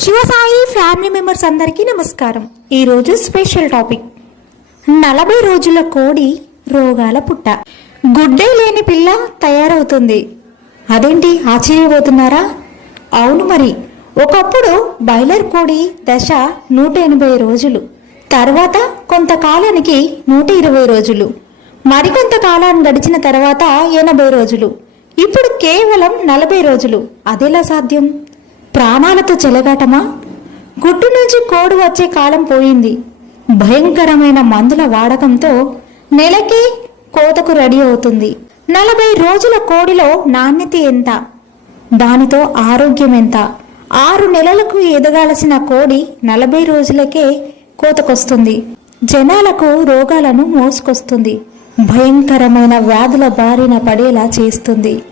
Shivasai family members అందరికీ నమస్కారం. ఈరోజు స్పెషల్ టాపిక్. నలభై రోజుల కోడి రోగాల పుట్ట. గుడ్డే లేని పిల్ల తయారవుతుంది. అదేంటి ఆశ్చర్యపోతున్నారా? అవును మరి. ఒకప్పుడు బాయిలర్ కోడి దశ నూట ఎనభై రోజులు. తర్వాత కొంతకాలానికి నూట ఇరవై రోజులు. మరికొంత కాలాన్ని గడిచిన తర్వాత ఎనభై రోజులు. ఇప్పుడు కేవలం నలభై రోజులు. అదెలా సాధ్యం? ప్రాణాలతో చెలగాటమా? గుడ్డు నుంచి కోడి వచ్చే కాలం పోయింది. భయంకరమైన మందుల వాడకంతో నెలకి కోతకు రెడీ అవుతుంది. నలభై రోజుల కోడిలో నాణ్యత ఎంత? దానితో ఆరోగ్యం ఎంత? ఆరు నెలలకు ఎదగాల్సిన కోడి నలభై రోజులకే కోతకొస్తుంది. జనాలకు రోగాలను మోసుకొస్తుంది. భయంకరమైన వ్యాధుల బారిన పడేలా చేస్తుంది.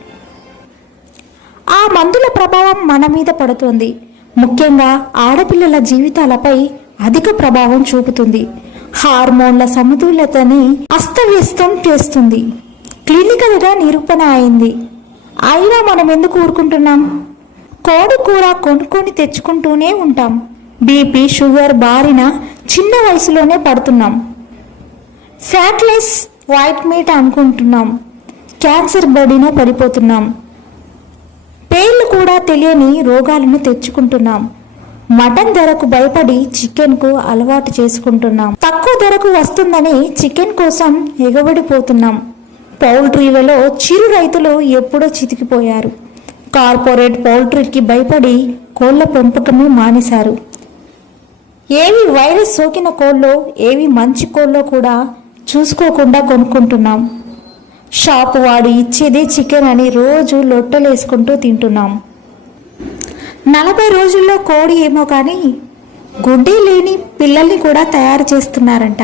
ఆ మందుల ప్రభావం మన మీద పడుతుంది. ముఖ్యంగా ఆడపిల్లల జీవితాలపై అధిక ప్రభావం చూపుతుంది. హార్మోన్ల సమతుల్యతని అస్తవ్యస్తం చేస్తుంది. క్లినికల్గా నిరూపణ అయింది. అయినా మనం ఎందుకు ఊరుకుంటున్నాం? కోడి కూర కొనుక్కొని తెచ్చుకుంటూనే ఉంటాం. బీపీ షుగర్ బారిన చిన్న వయసులోనే పడుతున్నాం. ఫ్యాట్లెస్ వైట్ మీట్ అనుకుంటున్నాం. క్యాన్సర్ బడిన పడిపోతున్నాం. పేర్లు కూడా తెలియని రోగాలను తెచ్చుకుంటున్నాం. మటన్ ధరకు భయపడి చికెన్కు అలవాటు చేసుకుంటున్నాం. తక్కువ ధరకు వస్తుందని చికెన్ కోసం ఎగబడిపోతున్నాం. పౌల్ట్రీలలో చిరు రైతులు ఎప్పుడో చితికిపోయారు. కార్పొరేట్ పౌల్ట్రీకి భయపడి కోళ్ళ పెంపకమే మానేశారు. ఏవి వైరస్ సోకిన కోళ్ళో ఏవి మంచి కోళ్ళో కూడా చూసుకోకుండా కొనుక్కుంటున్నాం. షాపు వాడు ఇచ్చేదే చికెన్ అని రోజు లొట్టలేసుకుంటూ తింటున్నాం. నలభై రోజుల్లో కోడి ఏమో కానీ గుడ్డే లేని పిల్లల్ని కూడా తయారు చేస్తున్నారంట.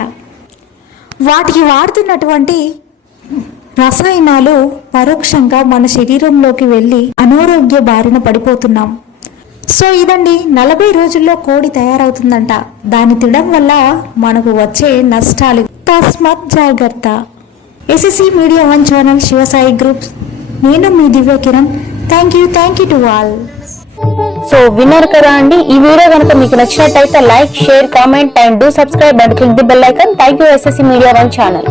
వాటికి వాడుతున్నటువంటి రసాయనాలు పరోక్షంగా మన శరీరంలోకి వెళ్ళి అనారోగ్య బారిన పడిపోతున్నాం. సో ఇదండి నలభై రోజుల్లో కోడి తయారవుతుందంట. దాన్ని తినడం వల్ల మనకు వచ్చే నష్టాలు. తస్మత్ జాగ్రత్త. SSC media one channel Shivasai group నేను మీ Divya Kiran. Thank you thank you to all so విన్నారు కదా అండి. ఈ వీడియో కనుక మీకు నచ్చినట్టయితే like share comment and do subscribe and click the bell icon thank you SSC media one channel